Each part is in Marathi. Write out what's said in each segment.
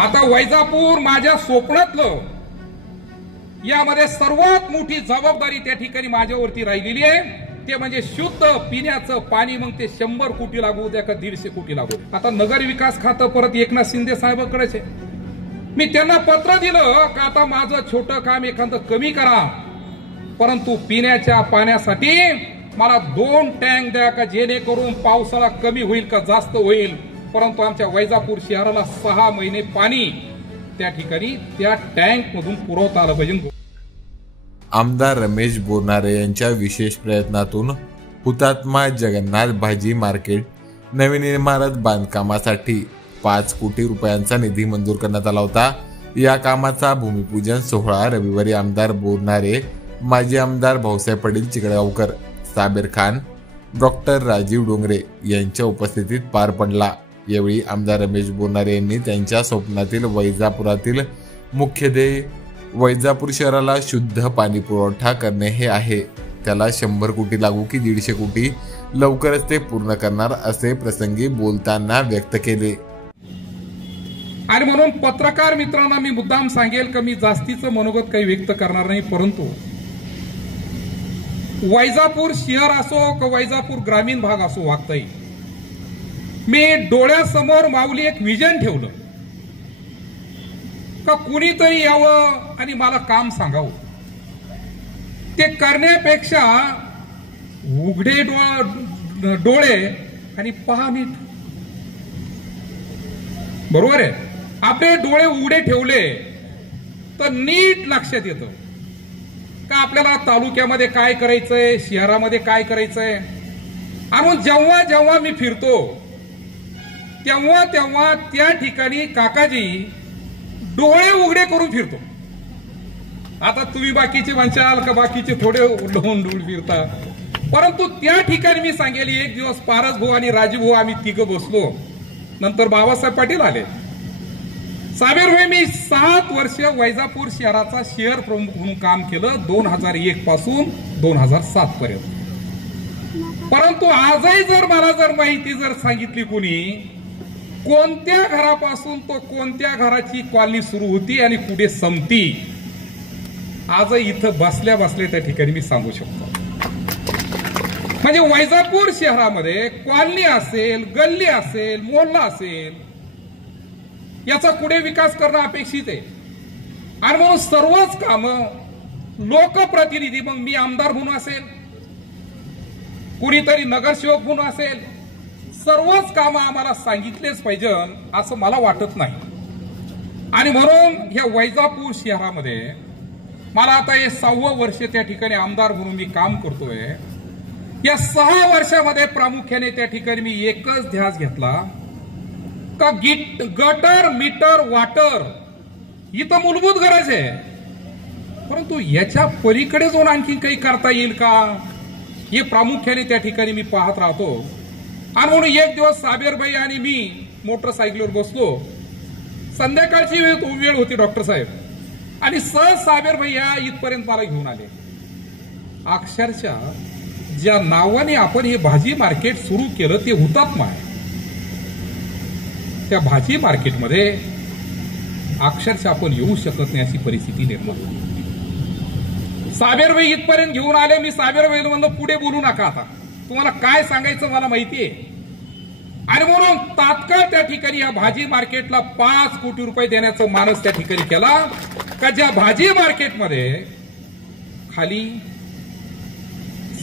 आता वैजापूर माझ्या स्वप्नातलं, यामध्ये सर्वात मोठी जबाबदारी त्या ठिकाणी माझ्यावरती राहिलेली आहे, ते म्हणजे शुद्ध पिण्याचं पाणी. मग ते 100 कोटी लागू द्या का 150 कोटी लागू. आता नगर विकास खातं परत एकनाथ शिंदे साहेबांकडेच आहे. मी त्यांना पत्र दिलं का आता माझं छोटं काम एखादं कमी करा, परंतु पिण्याच्या पाण्यासाठी मला 2 टँक द्या का, जेणेकरून पावसाळा कमी होईल का जास्त होईल. परंतु आमच्या वैजापूर शहराला 6 महिने पाणी त्या ठिकाणी त्या टँक मधून पुरवता आलं पाहिजे. आमदार रमेश बोरनारे यांच्या विशेष प्रयत्नातून हुतात्मा जगन्नाथ भाजी मार्केट नवीन इमारत बांधकामासाठी 5 कोटी रुपयांचा निधी मंजूर करण्यात आला होता. या कामाचा भूमिपूजन सोहळा रविवारी आमदार बोरनारे, माजी आमदार भाऊसाहेब पाटील चिकळगावकर, साबेर खान, डॉक्टर राजीव डोंगरे यांच्या उपस्थितीत पार पडला. यावेळी आमदार रमेश बोरनारे यांनी त्यांच्या स्वप्नातील वैजापुरातील मुख्य ध्येय वैजापूर शहराला शुद्ध पाणी पुरवठा करणे हे आहे. त्याला 100 कोटी लागू की 150 कोटी लवकरच ते पूर्ण करणार असे प्रसंगी बोलताना व्यक्त केले. आणि म्हणून पत्रकार मित्रांना मी मुद्दाम सांगेल की मी जास्तीचं मनोगत काही व्यक्त करणार नाही, परंतु वैजापूर शहर असो का वैजापूर ग्रामीण भाग असो, वागताई मी डोळ्यासमोर माऊली एक विजन ठेवलं का कुणीतरी यावं आणि मला काम सांगावं. ते करण्यापेक्षा उघडे डोळे आणि पहा नीट. बरोबर आहे, आपले डोळे उघडे ठेवले तर नीट लक्षात येतं का आपल्याला तालुक्यामध्ये काय करायचंय, शहरामध्ये काय करायचंय. आणि जेव्हा जेव्हा मी फिरतो तेव्हा तेव्हा त्या ठिकाणी काकाजी डोळे उघडे करून फिरतो. आता तुम्ही बाकीचे म्हणशाल का बाकीचे थोडे उडवून फिरता, परंतु त्या ठिकाणी मी सांगेल, एक दिवस पारस भाऊ आणि राजीव भाऊ आम्ही तिघं बसलो. नंतर बाबासाहेब पाटील आले. साबेर भाई, मी 7 वर्ष वैजापूर शहराचा शहर प्रमुख म्हणून काम केलं 2001 पासून 2007 पर्यंत. परंतु आजही जर मला माहिती सांगितली कोणी कोणत्या घरापासून तो कोणत्या घराची कॉलनी सुरू होती आणि कुठे संपती, आजही इथं बसल्या बसल्या त्या ठिकाणी मी सांगू शकतो. म्हणजे वैजापूर शहरामध्ये कॉलनी असेल, गल्ली असेल, मोहल्ला असेल, याचा पुढे विकास करणं अपेक्षित आहे. आणि म्हणून सर्वच कामं लोकप्रतिनिधी, मग मी आमदार म्हणून असेल, कुणीतरी नगरसेवक म्हणून असेल, सर्वच कामं आम्हाला सांगितलेच पाहिजे असं मला वाटत नाही. आणि म्हणून ह्या वैजापूर शहरामध्ये मला आता हे 6वं वर्ष त्या ठिकाणी आमदार म्हणून मी काम करतोय. या 6 वर्षामध्ये प्रामुख्याने त्या ठिकाणी मी एकच ध्यास घेतला का गटर, मीटर, वॉटर ही तर मूलभूत गरज आहे, परंतु याच्या पलीकडे जाऊन आणखी काही करता येईल का, हे प्रामुख्याने त्या ठिकाणी मी पाहत राहतो. आणि म्हणून एक दिवस साबेरबाई आणि मी मोटरसायकलवर बसलो. संध्याकाळची वेळ होती डॉक्टर साहेब, आणि सहज साबेरबाई या इथपर्यंत मला घेऊन आले. अक्षरशः ज्या नावाने आपण हे भाजी मार्केट सुरू केलं ते हुतात्मा आहे. त्या भाजी मार्केटमध्ये अक्षरशः आपण येऊ शकत नाही अशी परिस्थिती निर्माण झाली. साबेरबाई इथपर्यंत घेऊन आले. मी साबेरबाईला म्हणलं पुढे बोलू नका, आता तुम्हाला काय सांगायचं मला माहितीये. आणि म्हणून तात्काळ त्या ठिकाणी या भाजी मार्केटला 5 कोटी रुपये देण्याचा मानस त्या ठिकाणी केला का ज्या भाजी मार्केटमध्ये खाली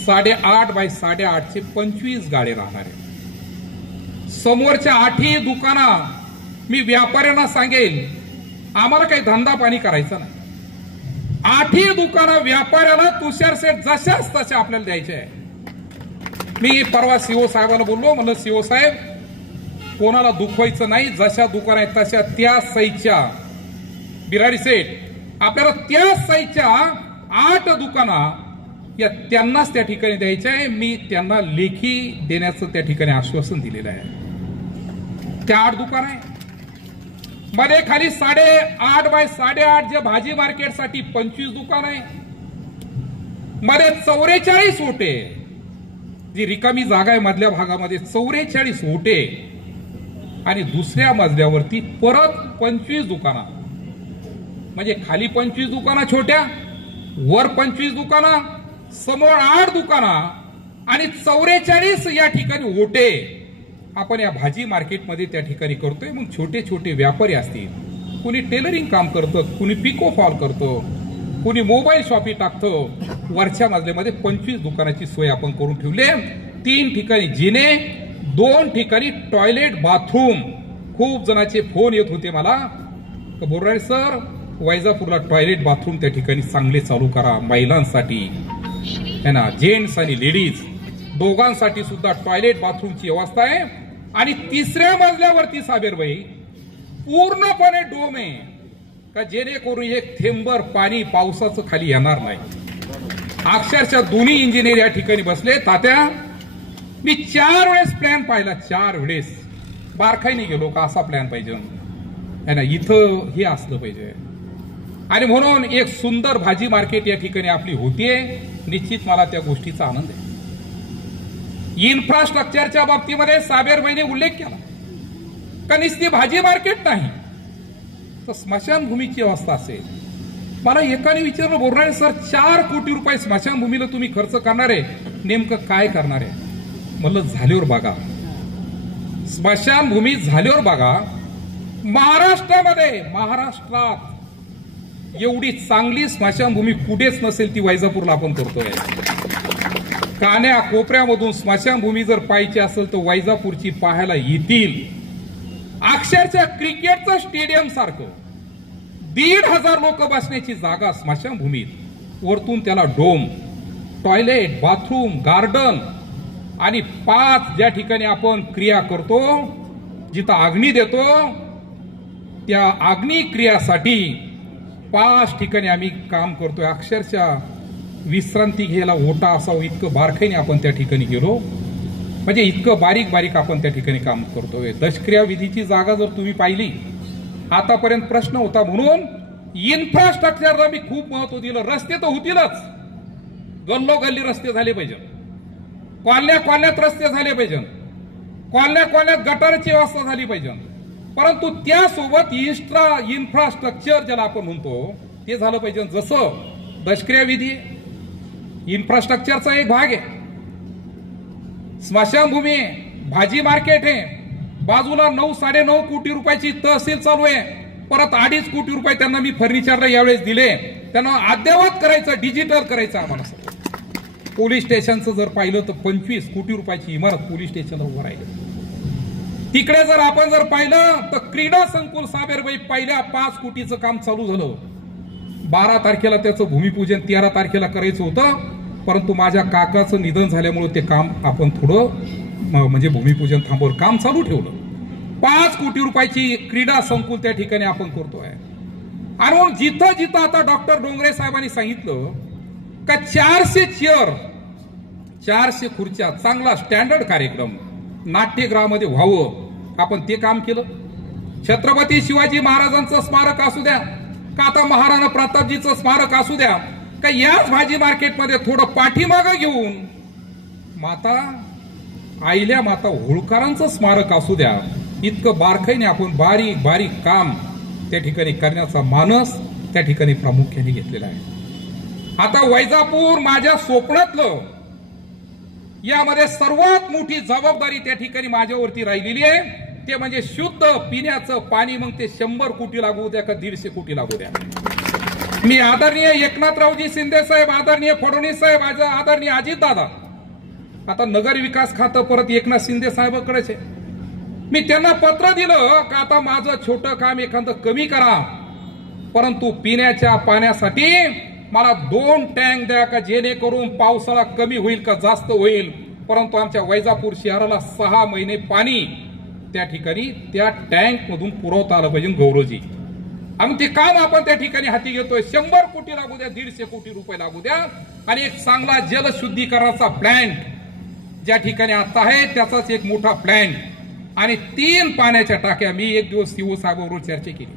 8.5 बाय 8.5चे 25 गाडे राहणार आहेत. समोरच्या 8ही दुकाना मी व्यापाऱ्यांना सांगेल आम्हाला काही धंदा पाणी करायचा नाही. 8ही दुकाना व्यापाऱ्याला तुषार सेठ जशाच तशा आपल्याला द्यायचे आहे. मी परवा सीओ साहेबांना बोललो, म्हणलं सीओ साहेब कोणाला दुखवायचं नाही, जशा दुकान आहेत तशा त्या साईजच्या बिराडी सेठ आपल्याला त्या साईजच्या 8 दुकाना या त्यांनाच त्या ठिकाणी द्यायच्या आहे. मी त्यांना लेखी देण्याचं त्या ठिकाणी आश्वासन दिलेलं आहे. त्या 8 दुकान आहे मध्ये खाली 8.5 बाय 8.5 जे भाजी मार्केटसाठी 25 दुकान आहे, मध्ये 44 ओटे जी रिकामी जागा आहे मधल्या भागामध्ये 44 ओटे, आणि दुसऱ्या मजल्यावरती परत 25 दुकानं, म्हणजे खाली 25 दुकानं छोट्या, वर 25 दुकानं, समोर 8 दुकानं आणि 44 या ठिकाणी ओटे आपण या भाजी मार्केटमध्ये त्या ठिकाणी करतोय. मग छोटे छोटे व्यापारी असतील, कुणी टेलरिंग काम करतं, कुणी पिको फॉल करतं, कुणी मोबाईल शॉपी टाकतं. वरच्या मजल्यामध्ये 25 दुकानाची सोय आपण करून ठेवली. 3 ठिकाणी जिने, 2 ठिकाणी टॉयलेट बाथरूम. खूप जणांचे फोन येत होते मला, बोराडे सर वैजापूरला टॉयलेट बाथरूम त्या ठिकाणी चांगले चालू करा, महिलांसाठी है ना, जेंट्स आणि लेडीज दोघांसाठी सुद्धा टॉयलेट बाथरूमची व्यवस्था आहे. आणि 3ऱ्या मजल्यावरती साबेरबाई पूर्णपणे डोम आहे का, जेणेकरून एक थेंबर पाणी पावसाचं खाली येणार नाही. अक्षरशः दोन्ही इंजिनियर या ठिकाणी बसले. तात्या मी 4 वेळेस प्लॅन पाहिला, 4 वेळेस बारखाईने गेलो का असा प्लॅन पाहिजे है ना, इथं हे असलं पाहिजे. आणि म्हणून एक सुंदर भाजी मार्केट या ठिकाणी आपली होतीये. निश्चित मला त्या गोष्टीचा आनंद आहे. इन्फ्रास्ट्रक्चरच्या बाबतीमध्ये साबेरबाईने उल्लेख केला का नुसती भाजी मार्केट नाही तर स्मशानभूमीची व्यवस्था असेल. मला एकाने विचारलं, बोलणारे सर 4 कोटी रुपये स्मशानभूमीला तुम्ही खर्च करणार आहे, नेमकं काय करणार आहे? म्हणलं झाल्यावर बघा, स्मशानभूमी झाल्यावर बघा. महाराष्ट्रात एवढी चांगली स्मशानभूमी कुठेच नसेल ती वैजापूरला आपण करतोय. कान्या कोपऱ्यामधून स्मशानभूमी जर पाहायची असेल तर वैजापूरची पाहायला येतील. अक्षरशः क्रिकेटचं स्टेडियम सारखं 1,500 लोक बसण्याची जागा स्मशानभूमीत, वरतून त्याला डोम, टॉयलेट, बाथरूम, गार्डन आणि 5 ज्या ठिकाणी आपण क्रिया करतो, जिथं अग्नी देतो, त्या अग्नी क्रियासाठी 5 ठिकाणी आम्ही काम करतोय. अक्षरशः विश्रांती घ्यायला ओटा असावं इतकं बारकाईने आपण त्या ठिकाणी गेलो, म्हणजे इतकं बारीक बारीक आपण त्या ठिकाणी काम करतोय. दशक्रिया विधीची जागा जर तुम्ही पाहिली, आतापर्यंत प्रश्न होता म्हणून इन्फ्रास्ट्रक्चरला मी खूप महत्व दिलं. रस्ते तर होतीलच, गल्लोगल्ली रस्ते झाले पाहिजे, कॉलन्यात रस्ते झाले पाहिजे, कॉलन्यात गटारची व्यवस्था झाली पाहिजे. परंतु त्यासोबत इन्फ्रास्ट्रक्चर ज्याला आपण म्हणतो ते झालं पाहिजे. जसं दशक्रिया विधी इन्फ्रास्ट्रक्चरचा एक भाग आहे, स्मशानभूमी आहे, भाजी मार्केट आहे, बाजूला 9-9.5 कोटी रुपयाची तहसील चालू आहे. परत 2.5 कोटी रुपये त्यांना मी फर्निचरला यावेळेस दिले. त्यांना अद्ययावत करायचं, डिजिटल करायचं आम्हाला. पोलीस स्टेशनचं जर पाहिलं तर 25 कोटी रुपयाची इमारत पोलीस स्टेशनला उभं राहिलं. तिकडे जर आपण पाहिलं तर क्रीडा संकुल साबेरबाई पहिल्या 5 कोटीचं काम चालू झालं. 12 तारखेला त्याचं भूमिपूजन 13 तारखेला करायचं होतं, परंतु माझ्या काकाचं निधन झाल्यामुळे ते काम आपण थोडं म्हणजे भूमिपूजन थांबवलं, काम चालू ठेवलं. 5 कोटी रुपयाची क्रीडा संकुल त्या ठिकाणी आपण करतोय. आणि म्हणून जिथं जिथं आता डॉक्टर डोंगरे साहेबांनी सांगितलं का 400 चेअर, 400 खुर्च्या, चांगला स्टँडर्ड कार्यक्रम नाट्यगृहामध्ये व्हावं, आपण ते काम केलं. छत्रपती शिवाजी महाराजांचं स्मारक असू द्या का आता महाराणा प्रतापजीचं स्मारक असू द्या का याच भाजी मार्केटमध्ये थोडं पाठीमागं घेऊन माता आईल्या माता होळकरांचं स्मारक असू द्या, इतकं बारकाईने आपण बारीक बारीक काम त्या ठिकाणी करण्याचा मानस त्या ठिकाणी प्रामुख्याने घेतलेला आहे. आता वैजापूर माझ्या स्वप्नातलं, यामध्ये सर्वात मोठी जबाबदारी त्या ठिकाणी माझ्यावरती राहिलेली आहे, ते म्हणजे शुद्ध पिण्याचं पाणी. मग ते 100 कोटी लागू द्या का 150 कोटी लागू द्या. मी आदरणीय एकनाथरावजी शिंदे साहेब, आदरणीय फडणवीस साहेब, आदरणीय अजित दादा, आता नगर विकास खातं परत एकनाथ शिंदे साहेबांकडेच आहे. मी त्यांना पत्र दिलं का आता माझं छोटं काम एखादं कमी करा, परंतु पिण्याच्या पाण्यासाठी मला 2 टँक द्या का, जेणेकरून पावसाळा कमी होईल का जास्त होईल, परंतु आमच्या वैजापूर शहराला 6 महिने पाणी त्या ठिकाणी त्या टँक मधून पुरवता आलं पाहिजे. गौरवजी, आणि ते काम आपण त्या ठिकाणी हाती घेतोय. 100 कोटी लागू द्या, 150 कोटी रुपये लागू द्या, आणि एक चांगला जलशुद्धीकरणाचा प्लॅन्ट ज्या ठिकाणी आता आहे त्याचाच एक मोठा प्लॅन्ट, आणि 3 पाण्याच्या टाक्या. मी एक दिवस सीओ साहेबांबरोबर चर्चा केली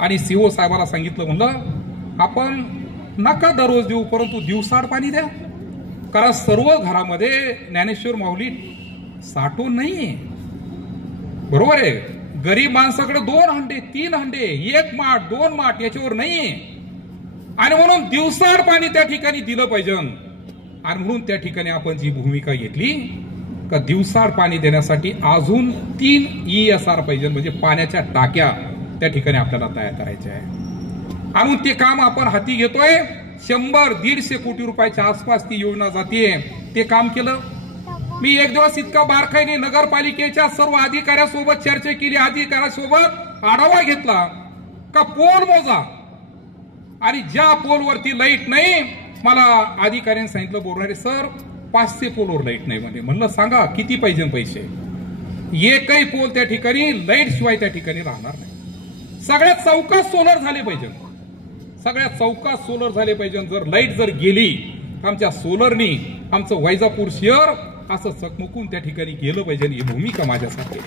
आणि सीओ साहेबाला सांगितलं, म्हणलं आपण नका दररोज देऊ, परंतु दिवसाड पाणी द्या, कारण सर्व घरामध्ये ज्ञानेश्वर माऊली साठवून नाहीये. बरोबर आहे. गरीब माणसाकडे 2 हंडे 3 हंडे 1 माठ 2 माठ याच्यावर नाही. आणि म्हणून दिवसाड पाणी त्या ठिकाणी दिलं पाहिजे. आणि म्हणून त्या ठिकाणी आपण जी भूमिका घेतली का दिवसाड पाणी देण्यासाठी अजून 3 ESR पाहिजे, म्हणजे पाण्याच्या टाक्या त्या ठिकाणी आपल्याला तयार करायच्या आहे. आणि ते काम आपण हाती घेतोय. 100-150 कोटी रुपयाच्या आसपास ती योजना जाते. ते काम केलं. मी एक दिवस इतका बारकाईने नगरपालिकेच्या सर्व अधिकाऱ्यासोबत चर्चा केली, अधिकाऱ्यासोबत आढावा घेतला का पोल मोजा, आणि ज्या पोलवरती लाईट नाही, मला अधिकाऱ्यांनी सांगितलं बोलणारे सर 500 पोलवर लाईट नाही म्हणे. म्हणलं सांगा किती पाहिजे पैसे. एकही पोल त्या ठिकाणी लाईट शिवाय त्या ठिकाणी राहणार नाही. सगळ्यात चौकात सोलर झाले पाहिजे, सगळ्यात चौकात सोलर झाले पाहिजे. जर लाईट जर गेली आमच्या सोलरनी आमचं वैजापूर शहर असं चकमकून त्या ठिकाणी गेलं पाहिजे. ही भूमिका माझ्यासाठी.